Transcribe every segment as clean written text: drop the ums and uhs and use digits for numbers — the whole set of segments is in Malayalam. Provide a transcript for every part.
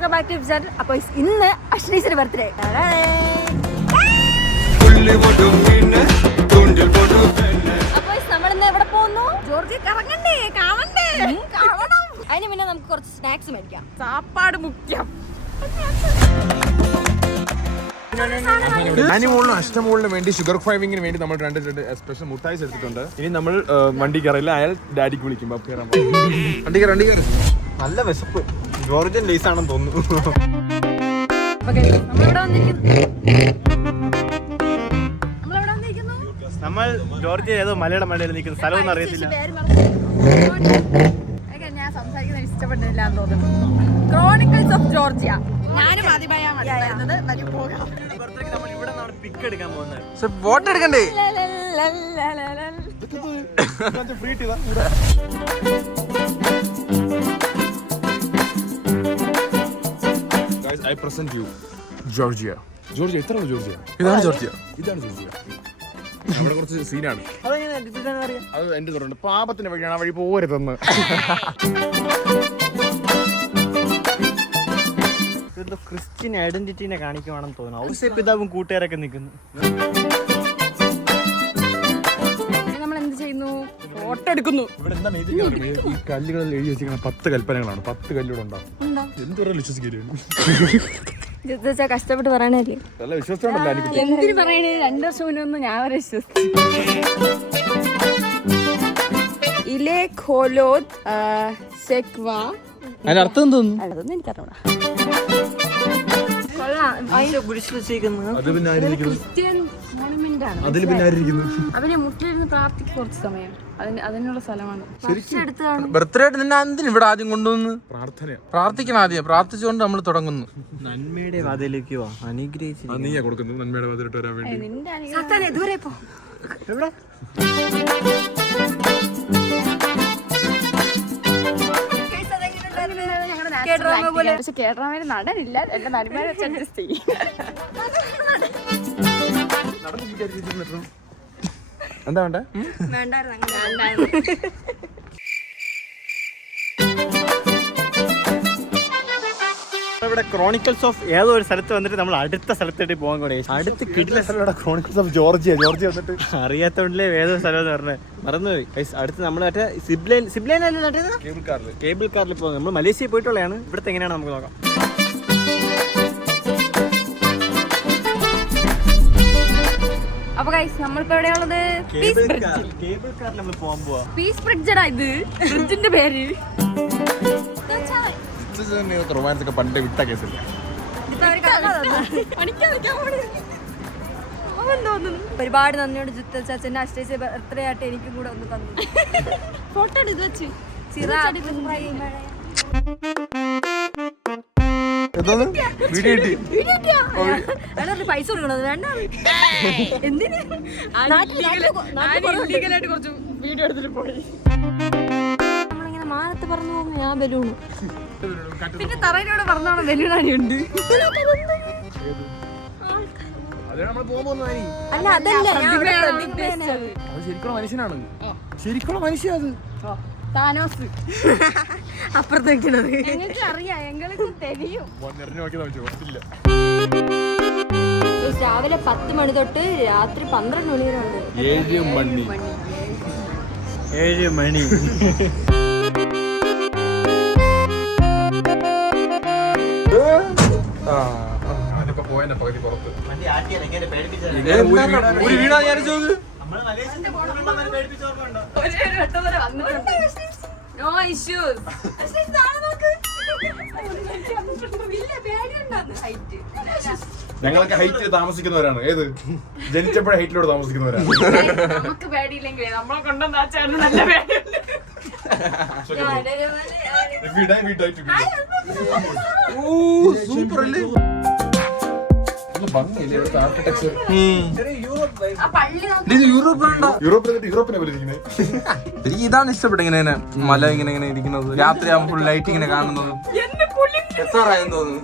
Welcome back to channel. അപ്പോൾ ഇന്ന് അശ്ലീസിന്റെ ബർത്ത്ഡേ. അപ്പോൾ നമ്മളിന്ന് എവിടെ പോകുന്നു? ജോർജിയ കറങ്ങണ്ടേ, കാണണ്ടേ, കാണണം. അതിന് പിന്നെ നമുക്ക് കുറച്ച് സ്നാക്സ് മേടിക്കാം. സാപ്പാട് മുഖ്യം. ആനിമോളിനും അഷ്ടമോളിനും വേണ്ടി ഷുഗർ ക്രൈവിംഗിന് വേണ്ടി നമ്മൾ രണ്ട് സ്പെഷ്യൽ മുട്ടായിസ് എടുത്തിട്ടുണ്ട്. ഇനി നമ്മൾ വണ്ടി കയറില്ല, അയാൾ ഡാഡിക്ക് വിളിക്കുമ്പോ കയറാൻ വണ്ടി കയറി. നല്ല വിശപ്പ്. ജോർജിയൻ ലേസ് ആണെന്ന് തോന്നുന്നു. നമ്മൾ ജോർജിയ ഏതോ മലയുടെ മലയിൽ നിൽക്കുന്ന സ്ഥലമൊന്നും അറിയത്തില്ല. ഞാൻ സംസാരിക്കുന്നത് ഇഷ്ടപ്പെട്ടില്ല എന്ന് തോന്നുന്നു. Chronicles of Georgia. ഞാനും പിക്ക് എടുക്കാൻ പോകുന്നത്. ഫോട്ടോ എടുക്കണ്ടേ? I present you Georgia. Georgia എത്രയാണ് ജോർജിയ? ഇതാണ് ജോർജിയ. അവിടെ കുറച്ച് സീനാണ്. അത് എന്റെ തുറണ്ട് പാപത്തിന്റെ വഴിയാണ്, ആ വഴി പോരുതെന്ന്. ക്രിസ്ത്യൻ ഐഡന്റിറ്റിനെ കാണിക്കുവാണെന്ന് തോന്നുന്നു. ഔസേ പിതാവും കൂട്ടുകാരൊക്കെ നിൽക്കുന്നു. നമ്മൾ എന്ത് ചെയ്യുന്നു? ഫോട്ടോ എടുക്കുന്നു. ഈ കല്ലുകളിൽ എഴുതി വെച്ചിരിക്കുന്ന 10 കൽപ്പനകളാണ്. 10 കല്ലുകൂടെ ഉണ്ടാവും. എന്തുവരെ വിശ്വസിക്കരുത്. കഷ്ടപ്പെട്ട് പറയണല്ലേ? നല്ല വിശ്വസിച്ചോണ്ടല്ലോ. എന്തിനു പറയണേ? 2 വർഷം മുന്നേ ഒന്നും ഞാൻ വരെ വിശ്വസിച്ചു. ഇലേ ഖോലോദ് സെക്വ. അതിന്റെ അർത്ഥം തോന്നുന്നു. അതൊന്നും എനിക്കറിയാം. ക്രിസ്ത്യൻ മോണുമെന്റ് ആണ്. അവനെ മുട്ടിലിരുന്ന് പ്രാർത്ഥിക്കും കുറച്ച് സമയം. അതിനുള്ള സ്ഥലമാണ്. ബർത്ത്ഡേ നിന്നെ എന്തിനു ഇവിടെ ആദ്യം കൊണ്ടുവന്ന് പ്രാർത്ഥിക്കണം? ആദ്യം പ്രാർത്ഥിച്ചുകൊണ്ട് നമ്മൾ തുടങ്ങുന്നു. നന്മയുടെ വാതിലേക്ക് വാ, അനുഗ്രഹിച്ചു. നീയാ കൊടുക്കുന്നത് നന്മയുടെ വാതിലിട്ട് വരാൻ വേണ്ടി. ദൂരെ പോ. പക്ഷെ കേട്ടറാമേര് നടനില്ല. എന്റെ നന്മയെ വെച്ച് അഡ്ജസ്റ്റ് ചെയ്യും. എന്താ വേണ്ടേ? ഇവിടെ ക്രോണിക്കിൾസ് ഓഫ് ഏതോ ഒരു സ്ഥലത്ത് വന്നിട്ട് നമ്മൾ അടുത്ത സ്ഥലത്തേക്ക് പോകാൻ കൂടെ. അടുത്ത് കിട്ടില്ല സ്ഥലം ക്രോണിക്കിൾസ് ഓഫ് ജോർജിയ വന്നിട്ട് അറിയാത്തോണ്ടില്ലേ ഏതോ സ്ഥലം എന്ന് പറഞ്ഞത് മറന്നുപോയി. അടുത്ത് നമ്മൾ മറ്റേ സിബ്ലൈൻ അല്ലേ നട്ടത്? കേബിൾ കാറിൽ പോകുന്നത്. നമ്മൾ മലേഷ്യയിൽ പോയിട്ടുള്ളതാണ്. ഇവിടുത്തെ എങ്ങനെയാണ് നമുക്ക് നോക്കാം. അപ്പൊ ഗൈസ് നമ്മളിപ്പോ എവിടെയുള്ളത്? കേബിൾ കാറിൽ നമ്മൾ പോകാൻ പോവാ. പീസ് ബ്രിഡ്ജടാ ഇത്. ബ്രിഡ്ജിന്റെ പേര് റൊമാൻസ് പണ്ട് വിട്ട കേസില്ല. ഒരുപാട് നന്ദിയോട് ജിത്ത ചാച്ചന്റെ അഷ്ടേശ്വര ബർത്ത്ഡേ ആയിട്ട് എനിക്കും കൂടെ ഒന്ന് തന്നു. ഫോട്ടോ എടുത്ത് വെച്ച് പൈസ കൊടുക്കണത് വേണ്ട. എന്തിന് കുറച്ച് വീഡിയോ എടുത്തിട്ട് പോയി. നമ്മളിങ്ങനെ മാനത്ത് പറഞ്ഞു പോകുന്നു. ഞാൻ ബലൂണ് പിന്നെ തറയിലൂടെ പറഞ്ഞോളാം. ബലൂണാണിയുണ്ട്. അല്ല അതല്ല ശരിക്കുള്ള മനുഷ്യനാണ്. ശരിക്കുള്ള മനുഷ്യ അത് താനോസ് അപ്പുറത്ത് വെക്കണത്. ഞങ്ങൾക്ക് അറിയാം, ഞങ്ങൾക്ക് തെളിയും. രാവിലെ 10 മണി തൊട്ട് രാത്രി 12 മണി വരെ ഉണ്ട്. 7 മണി. ഞങ്ങളൊക്കെ ഹൈറ്റിൽ താമസിക്കുന്നവരാണ്. ഏത് ജനിച്ചപ്പോഴേ ഹൈറ്റിലോട് താമസിക്കുന്നവരാണ്. നമുക്ക് പേടിയില്ലെങ്കിൽ നമ്മളെ കൊണ്ടുവന്ന നല്ല പേടിയുണ്ട്. സൂപ്പർ അല്ലേ? എനിക്ക് ഇതാണ് ഇഷ്ടപ്പെട്ട ഇങ്ങനെ മല ഇങ്ങനെ ഇരിക്കുന്നത്. രാത്രി ആകുമ്പോൾ ഫുൾ ലൈറ്റ് ഇങ്ങനെ കാണുന്നത്. എത്താറായെന്ന് തോന്നുന്നു.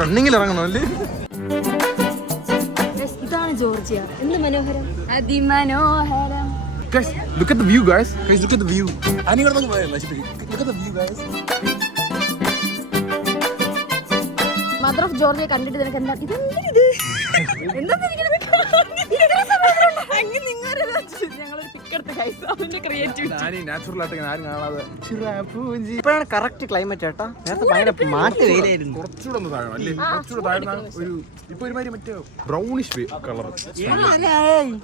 റണ്ണിങ്ങിൽ ഇറങ്ങണം അല്ലേ? ഇതാണ് ജോർജിയ. എന്ത് മനോഹരം, അതിമനോഹരം. Guys, look at the view, guys. Guys, look at the view. Look at the view, guys. Mother of Georgia കണ്ടിട്ട് നിനക്ക് എന്താ ഇത് ഞങ്ങളൊരു പിക്കെടുത്ത് അവന്റെ ക്രിയേറ്റിവിറ്റി നാച്ചുറൽ ആയിട്ട് ആരും കാണാതെ ഇപ്പോഴാണ് കറക്റ്റ് ക്ലൈമറ്റ് ചേട്ടാ. നേരത്തെ ഭയങ്കര മാറ്റി വെയിലായിരുന്നു. കുറച്ചുകൂടെ ഒന്ന് താഴെ അല്ലേ? കുറച്ചുകൂടെ താഴ്ന്ന ഒരു ഇപ്പൊ ഒരുമാതിരി മറ്റേ ബ്രൗണിഷ് കളർ.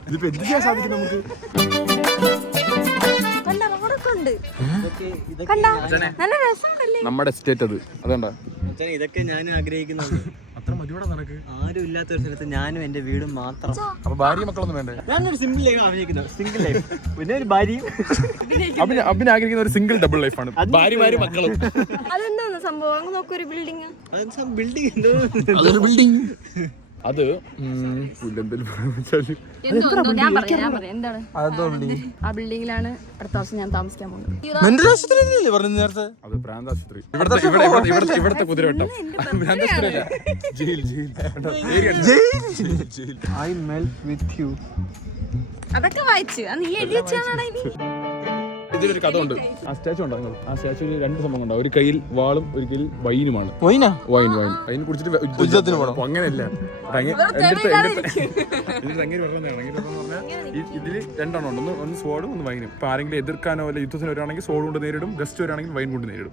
ഇതിപ്പോ എന്ത് ചെയ്യാൻ സാധിക്കും നമുക്ക്? നല്ല രസമുണ്ടല്ലേ നമ്മുടെ സ്റ്റേറ്റ് അത് അതുകൊണ്ടാ. ഇതൊക്കെ ഞാനും ആഗ്രഹിക്കുന്നുണ്ട്. അത്ര മതിയോടെ നിനക്ക് ആരും ഇല്ലാത്ത ഒരു സ്ഥലത്ത് ഞാനും എന്റെ വീടും മാത്രം. അപ്പൊ ഭാര്യ മക്കളൊന്നും വേണ്ടേ? ഞാനൊരു സിംഗിൾ ലൈഫ് ആഗ്രഹിക്കുന്നു. സിംഗിൾ ലൈഫ് പിന്നെ ഒരു ഭാര്യയും. അഭിന് ആഗ്രഹിക്കുന്ന ഒരു സിംഗിൾ ഡബിൾ ലൈഫാണ്. ഭാര്യമാരും മക്കളും. അതെന്താ സംഭവം? അങ്ങ് നോക്കൊരു ബിൽഡിങ് ബിൽഡിംഗ് അതൊരു ബിൽഡിംഗ്. അത് എന്താണ് ആ ബിൽഡിങ്ങിലാണ് അടുത്ത ദിവസം ഞാൻ താമസിക്കാൻ പോകുന്നത്. അത് ഭ്രാന്താശുപത്രി. ഇവിടത്തെ കുതിരവട്ടം. ഭ്രാന്താശുപത്രി jail jail. I melt with you. അതൊക്കെ വായിച്ചു നീ എഴുതി വെച്ചാണ്. ഇതിലൊരു കഥ ഉണ്ട്. ആ സ്റ്റാച്ചു ഉണ്ടോ? ആ സ്റ്റാച്ചുവിൽ രണ്ട് സംഭവം ഉണ്ടാവും. ഒരു കയ്യിൽ വാളും ഒരു കയ്യിൽ വൈനുമാണ്. വൈൻ അതിന് കുടിച്ചിട്ട് അങ്ങനെയല്ല. ഇതില് രണ്ടെണ്ണം ഉണ്ട്. ഒന്ന് സോഡും ഒന്ന് വൈനും. ഇപ്പൊ ആരെങ്കിലും എതിർക്കാനോ അല്ലെ യുദ്ധത്തിന് വരുവാണെങ്കിൽ സോഡ് കൊണ്ട് നേരിടും. ഗസ്റ്റ് വരുവാണെങ്കിൽ വൈൻ കൊണ്ട് നേരിടും.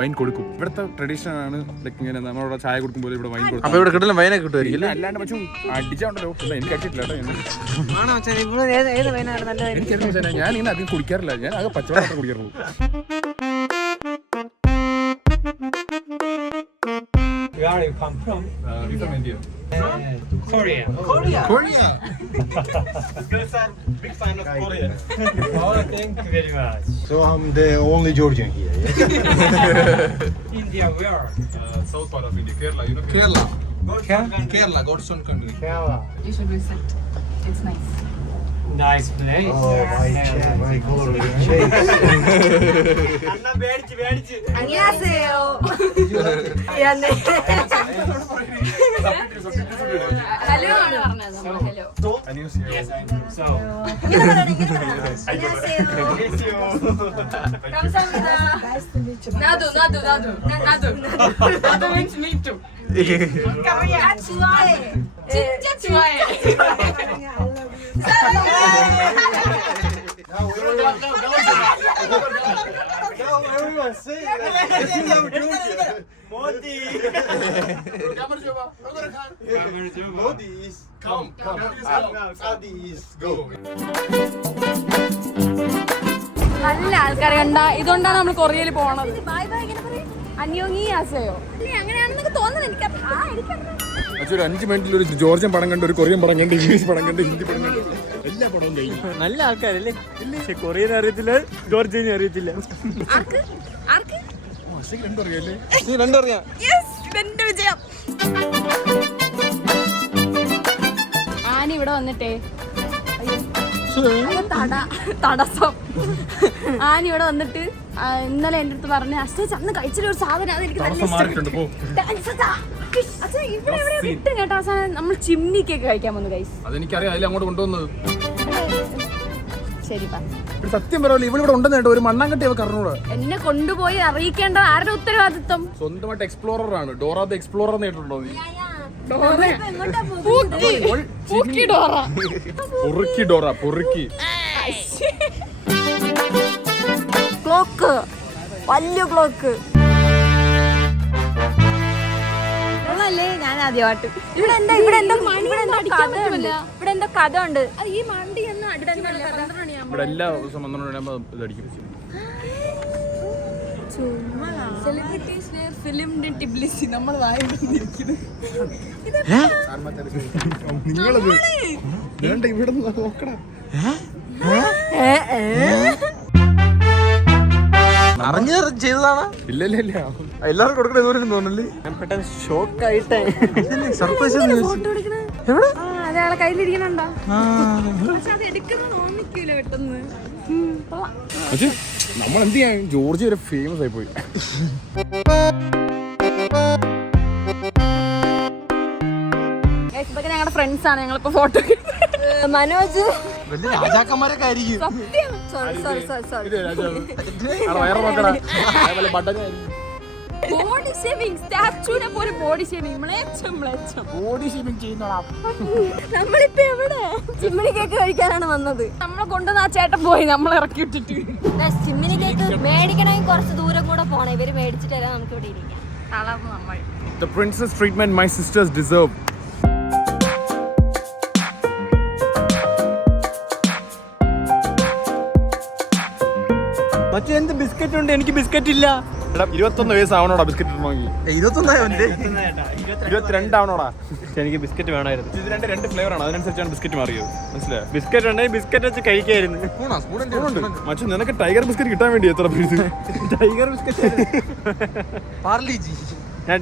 വൈൻ കൊടുക്കും. ഇവിടുത്തെ ട്രഡീഷൻ ആണ്. ഇങ്ങനെ നമ്മളോട് ചായ കൊടുക്കുമ്പോൾ ഇവിടെ വൈൻ കൊടുക്കും. ഇവിടെ കിട്ടുന്ന വൈനൊക്കെ കിട്ടുമായിരിക്കും. അല്ലാണ്ട് പക്ഷേ അടിച്ചാണ്ടല്ലോ. എനിക്ക് അടിച്ചിട്ടില്ല കേട്ടോ. എനിക്കറിയാം. ഞാൻ ഇങ്ങനെ അധികം കുടിക്കാറില്ല. ഞാൻ ആകെ പച്ചവെള്ളം കുടിക്കാറുള്ളൂ. Where you come from? We from India. Korea. Because I'm big fan of Korea. Oh, thank you very much. So I'm the only Georgian here. Yeah? India, where? South part of India, Kerala. You know Kerala, God's own country. Kerala. You should visit. It's nice. Nice place. My color will change. Anna bedich. 안녕하세요. Hello ആണ് പറഞ്ഞത് നമ്മൾ. Hello. Yes, so. 나도 means me too. 좋아해. 진짜 좋아해. Now everyone say Modi. Modi is come. Saudi is go. നല്ല ആൾക്കാരെ കണ്ട ഇതുകൊണ്ടാണ് നമ്മൾ കൊറിയയിൽ പോണത്. അന്യോങ്ങി ആസയോ അങ്ങനെയാണെന്നൊക്കെ തോന്നുന്നു. എനിക്ക് ഒരു 5 മിനിറ്റിൽ ഒരു ജോർജിയൻ പടം കണ്ട്, ഒരു കൊറിയൻ പടം കണ്ട്, ഇംഗ്ലീഷ് പടം കണ്ട്, ഹിന്ദി പടം കണ്ട് എല്ലാ പടവും കഴിഞ്ഞു. നല്ല ആൾക്കാരല്ലേ? പക്ഷെ കൊറിയൻ അറിയത്തില്ല, ജോർജിയൻ അറിയത്തില്ല. രണ്ടറിയാം. വിജയം. ആനി ഇവിടെ വന്നിട്ടേ തടസ്സം. ആനി ഇവിടെ വന്നിട്ട് ഇന്നലെ എന്റെ അടുത്ത് പറഞ്ഞ അച്ഛൻ അന്ന് കഴിച്ചിട്ട് ഒരു സാധനം അതെനിക്ക് നല്ല കിട്ടും കേട്ടോ. ആ സാധനം നമ്മൾ ചിമ്നി കേക്ക് കഴിക്കാൻ വന്നു ഗൈസ്. അതെനിക്കറിയാം. അതിൽ അങ്ങോട്ട് കൊണ്ടുവന്നത്. ശരി സത്യം പറയല്ലോ, ഇവിടെ ഉണ്ടെന്ന് കേട്ടോ. ഒരു മണ്ണാങ്കട്ടി അവ കറണൂടെ എന്നെ കൊണ്ടുപോയി അറിയിക്കേണ്ട ആരുടെ ഉത്തരവാദിത്വം? സ്വന്തമായിട്ട് എക്സ്പ്ലോറർ ആണ്. ഡോറ ദ എക്സ്പ്ലോറർ കേട്ടിട്ടുണ്ടോ നീ? പൊറുക്കി ക്ലോക്ക്, വലിയ ക്ലോക്ക്. ല്ലേ ഞാൻ ആദ്യമായിട്ട് ഇവിടെ എന്താ കഥ ഉണ്ട്. ഈ മണ്ടി ഇവിടെ എല്ലാ ദിവസം 12 മണിയാകുമ്പോൾ ഇതടിക്കും. നമ്മൾ നിങ്ങളത് വേണ്ട ഇവിടെ നോക്കടാ. അറിഞ്ഞ് ചെയ്തതാണ്. ഇല്ല എല്ലാവർക്കും കൊടുക്കണ ദൂരം തോന്നല്ലേ. ഞാൻ പെട്ടെന്ന് ഷോക്കായിട്ടേ സർപ്രൈസ് അയാളെ കയ്യിലിരിക്കണുണ്ടോ? അത് എടുക്കുന്ന തോന്നിക്കൂല പെട്ടെന്ന്. നമ്മൾ എന്ത് ചെയ്യാൻ? ജോർജിയ വരെ ഫേമസ് ആയി പോയി. ഞങ്ങളുടെ ഫ്രണ്ട്സ് ആണ് ഞങ്ങളിപ്പോ ഫോട്ടോ മനോജ് വലിയ രാജാക്കന്മാരൊക്കെ ആയിരിക്കും. ബോഡി ഷേവിംഗ് സ്റ്റാച്യൂനെ പോലെ ബോഡി ഷേവിംഗ് ബോഡി ഷേവിംഗ് ചെയ്യുന്നോടാ. നമ്മളിപ്പോ എവിടെ ചിമ്മിനി കേക്ക് കഴിക്കാനാണ് വന്നത്. നമ്മളെ കൊണ്ടുവന്ന ആ ചേട്ടൻ പോയി നമ്മളെ ഇറക്കി വിട്ടിട്ട്. ചിമ്മിനി കേക്ക് മേടിക്കണമെങ്കിൽ കുറച്ച് ദൂരം കൂടെ പോണം. ഇവര് മേടിച്ചിട്ടല്ല നമുക്ക് ഇവിടെ ഇരിക്കാം. തളർന്നു നമ്മൾ. The princess treatment my sisters deserve. മറ്റേ എന്ത് ബിസ്ക്കറ്റ് ഉണ്ട്? എനിക്ക് ബിസ്ക്കറ്റ് ഇല്ല. 21 വയസ്സാവണോടാ ബിസ്ക്കറ്റ് വാങ്ങി. 22 ആവണോടാ. എനിക്ക് ബിസ്ക്കറ്റ് വേണമായിരുന്നു. ഇത് രണ്ട് ഫ്ലേവർ ആണ്, അതിനനുസരിച്ചാണ് ബിസ്ക്കറ്റ് മാറിയത്. മനസ്സിലായോ? ബിസ്ക്കറ്റ് ഉണ്ടെങ്കിൽ ബിസ്ക്കറ്റ് വെച്ച് കഴിക്കായിരുന്നു. മച്ചു നിനക്ക് ടൈഗർ ബിസ്ക്കറ്റ് കിട്ടാൻ വേണ്ടി എത്ര പീസ്? Tiger biscuit. പാർലിജി. ഞാൻ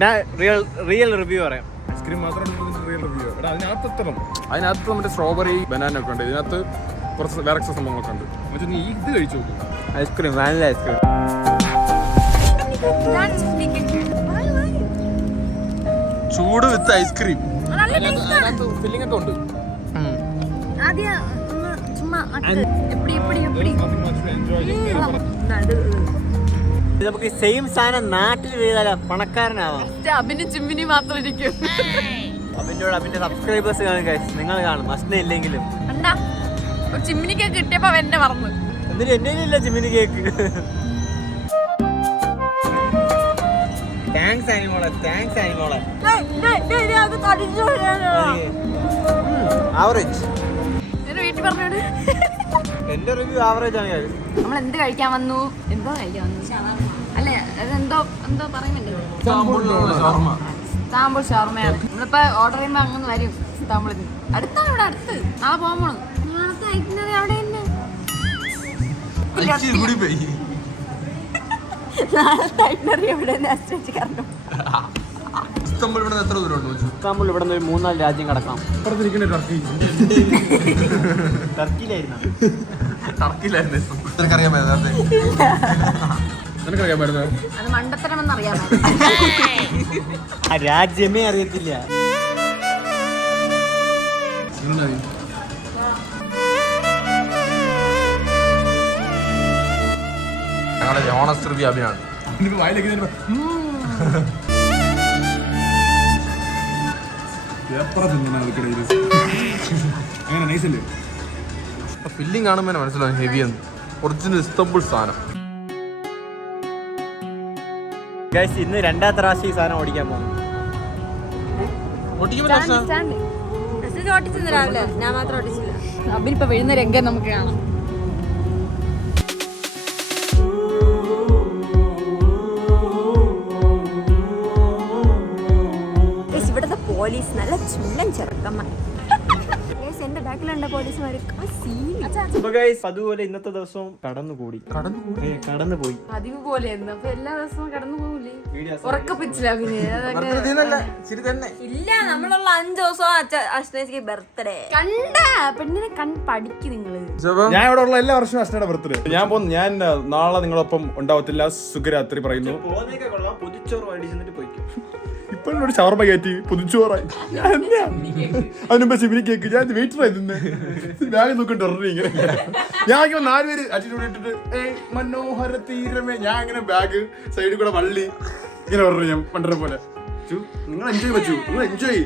റിയൽ റിവ്യൂ പറയാം. ഐസ്ക്രീം മാത്രമാണ് റിയൽ റിവ്യൂ. അതിനകത്ത് മറ്റേ സ്ട്രോബെറി ബനാന ഒക്കെ ഉണ്ട്. ഇതിനകത്ത് കുറച്ച് വേറെ സംഭവങ്ങളൊക്കെ ഉണ്ട്. മറ്റേ നീ ഇത് കഴിച്ചു നോക്കും. Ice cream vanilla ice cream. ചൂട് വിത്ത് ഐസ്ക്രീം. ഫില്ലിംഗ് ഒക്കെ ഉണ്ട്. നമുക്ക് സെയിം സാധനം നാട്ടിൽ ചെയ്താലോ പണക്കാരനാവാം. അഭിന് ചിമ്മിനി മാത്രം ഇരിക്കും. അഭിന്റെ സബ്സ്ക്രൈബേഴ്സ് കാണും guys. നിങ്ങൾ കാണും അസ്ന ഇല്ലെങ്കിലും. ഒരു ചിമ്മിനി കേക്ക് കിട്ടിയപ്പോ എന്നെ മറന്നു. എന്നിട്ട് എന്റെ ഇല്ല ചിമ്മിനി കേക്ക്. താങ്ക്സ് ആനിമോളെ. ആവറേജ്. വീട്ടിൽ പറഞ്ഞോട് എന്റെ റിവ്യൂ ആവറേജ് ആണ് guys. നമ്മൾ എന്ത് കഴിക്കാൻ വന്നു? എന്തോ കഴിക്കാൻ വന്നു അല്ലേ? അതെന്തോ പറയുന്നുണ്ട്. ഇസ്താംബുൾ ഷവർമയാണ്. നമ്മളിപ്പോ ഓർഡർ ചെയ്യുമ്പോ അങ്ങനെ വരും. ഇസ്താംബുളിൽ അടുത്താണ്. ഇവിടെ അടുത്ത്. നാളെ പോകാൻ പോണം. നാളത്തെ ഐറ്റിനറി അവിടെ തന്നെ. നാളത്തെ ഐറ്റിനറി എവിടെ കാരണം ഇസ്താംബുൾ ഇവിടെ എത്ര ദൂരം ഉണ്ട്? ഇസ്താംബുൾ ഇവിടെ നിന്ന് 3-4 രാജ്യം കടക്കാം. ടർക്കിയിലായിരുന്നു. നിനക്കറിയാമായിരുന്നു? അത് മണ്ടത്തരമെന്ന് അറിയാമോ? ആ രാജ്യമേ അറിയത്തില്ല. ഞങ്ങളുടെ ഓണസ്റ്റ് റിവ്യൂ അഭിയാണ്. ഫില്ലിംഗ് കാണുമ്പോൾ മനസ്സിലാവും ഹെവി എന്ന്. ഒറിജിനൽ ഇസ്താംബുൾ സാധനം. ഗൈസ് ഇന്ന് രണ്ടാമത്തെ പ്രാവശ്യം ഈ സാധനം ഓടിക്കാൻ പോകുന്നു. ഓട്ടിച്ചെന്ന് രാവിലെ ഞാൻ മാത്രം ഓട്ടിച്ചില്ല. അഭിനിപ്പോ വീഴുന്ന രംഗം നമുക്ക് കാണാം. ഇവിടുത്തെ പോലീസ് നല്ല ചുള്ളൻ ചെറുക്കന്മാർ. എന്റെ ബാക്കിലുണ്ട പോലീസുമാര് അതുപോലെ ഇന്നത്തെ ദിവസവും കടന്നുപോയി. പതിവ് പോലെയായിരുന്നു. അപ്പൊ എല്ലാ ദിവസവും കടന്നു പോകൂലേ? ഉറക്കപ്പിച്ചില്ല. ഇല്ല, നമ്മളുള്ള 5 ദിവസം അശ്നേഷിക്ക് ബർത്ത്ഡേ കണ്ട പെണ്ണിനെ പഠിക്ക് നിങ്ങള്. ഞാൻ ഇവിടെ ഉള്ള എല്ലാ വർഷവും അശ്നയുടെ ബർത്ത്ഡേ. ഞാൻ നാളെ നിങ്ങളൊപ്പം ഉണ്ടാവത്തില്ല. സുഖരാത്രി പറയുന്നു. ഇപ്പോഴോട് ഷവർമ കയറ്റി പുതുച്ചോറായി. അതിനുമ്പോ ചിമ്മിനി കേക്ക്. ഞാൻ വെയിറ്റർ ആയിരുന്നു. ബാഗ് നോക്കിട്ട് ഇങ്ങനെ ഞാൻ 4 പേര് അച്ഛനോട് ഇട്ടിട്ട് മനോഹര തീരമേ. ഞാൻ ഇങ്ങനെ ബാഗ് സൈഡിൽ കൂടെ വള്ളി ഇങ്ങനെ പറഞ്ഞു. ഞാൻ പണ്ടരെ പോലെ നിങ്ങൾ എൻജോയ് വെച്ചു. നിങ്ങൾ എൻജോയ്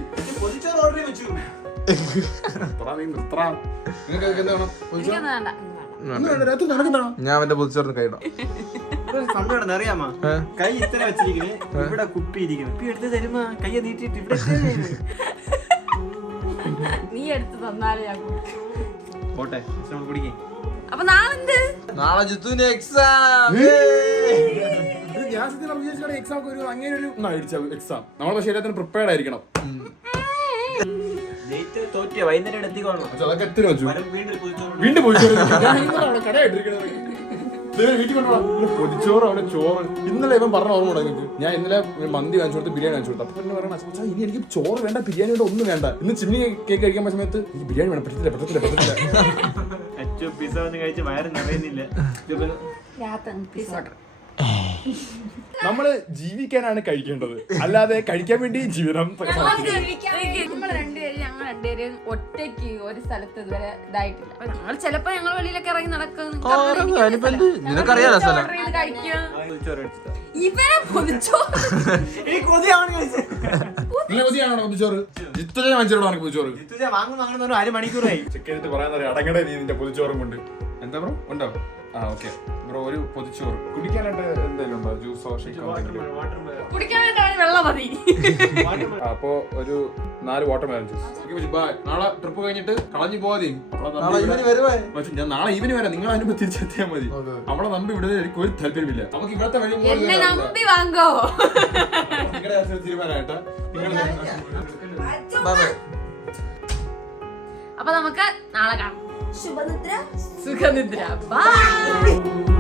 ഞാൻ അവന്റെ പൊതിച്ചോറിന് കൈയിടാം. സംഭവം അറിയാമോ? കൈ ഇത്ര വെച്ചിരിക്കണേ. ഇവിടെ കുപ്പി ഇരിക്കുന്നു. കുപ്പി എടുത്ത് തരുമ്പോ കയ്യെ നീട്ടിട്ട് ഇവിടെ നീ എടുത്ത് തന്നാലേ ഞാൻ പോട്ടെ കുടിക്കേ. അപ്പൊ നാളെ ജിത്തുവിന്റെ എക്സാം. എക്സാം എക്സാം നമ്മൾ പക്ഷേ എല്ലാത്തിനും പ്രിപ്പയർഡ് ആയിരിക്കണം. വൈകുന്നേരം എത്തിക്കോളണം. വീണ്ടും പൊതിച്ചോറ് അവിടെ ചോറ്. ഇന്നലെ ഇവൻ പറഞ്ഞ ഓർമ്മ നിങ്ങൾക്ക്. ഞാൻ ഇന്നലെ മന്തി വാങ്ങിച്ചു കൊടുത്ത് ബിരിയാണി വാങ്ങിച്ചു കൊടുത്തു. അപ്പൊ പിന്നെ പറയണ ഇനി എനിക്ക് ചോറ് വേണ്ട, ബിരിയാണി വേണ്ട, ഒന്നും വേണ്ട. ഇന്ന് ചിമ്മിനി കേക്ക് കഴിക്കാൻ പറ്റുന്ന സമയത്ത് ഈ ബിരിയാണി വേണം. പറ്റത്തില്ല. പിസ്സ ഒന്നും കഴിച്ച് വയറ് നിറയുന്നില്ല. നമ്മള് ജീവിക്കാനാണ് കഴിക്കേണ്ടത്, അല്ലാതെ കഴിക്കാൻ വേണ്ടി ജീവിതം. ഞങ്ങൾ രണ്ടുപേരും രണ്ടുപേരും ഒറ്റയ്ക്ക് ഒരു സ്ഥലത്ത് ഇതുവരെ ഇതായിട്ടില്ല. അപ്പൊ ഞങ്ങൾ ചിലപ്പോ ഞങ്ങൾ വെളിയിലൊക്കെ ഇറങ്ങി നടക്കും. നിനക്കറിയാലോ സ്ഥലം. ഇവരെ പൊതിച്ചോ പൊതിച്ചോറ് ജിത്തുജ മനസ്സിലോട് പൊതിച്ചോറ് വാങ്ങുന്ന 1 മണിക്കൂറായി. ചെക്ക് ചെയ്തിട്ട് പറയാൻ അടങ്ങടേ നീ നിന്റെ പൊതിച്ചോറും കൊണ്ട്. എന്താ ബ്രോ ഉണ്ടോ? ആ ഓക്കെ ബ്രോ, ഒരു പൊതിച്ചോറ് കുടിക്കാനായിട്ട് എന്തെങ്കിലും ഉണ്ടോ? ജ്യൂസോ ഷേക്കോ? കുടിക്കാനായിട്ടാണ് വെള്ളം മതി. അപ്പോ ഒരു 4 വാട്ടർമെലൺ ജ്യൂസ്. നാളെ ട്രിപ്പ് കഴിഞ്ഞിട്ട് കളഞ്ഞു പോവാതെ. ഞാൻ നാളെ ഈവനിങ് വരാം. നിങ്ങൾ അതിനുമ്പോ തിരിച്ചെത്തിയാൽ മതി. നമ്മളെ നമ്പി വിടുന്നത് എനിക്ക് ഒരു താല്പര്യമില്ല. നമുക്ക് ഇവിടുത്തെ വഴി എന്നെ നമ്പി വാങ്ങോ. നിങ്ങളുടെ തീരുമാനമായിട്ടാ. അപ്പൊ നമുക്ക് നാളെ കാണാം. ശുഭനിദ്ര സുഖനിദ്ര. ബൈ.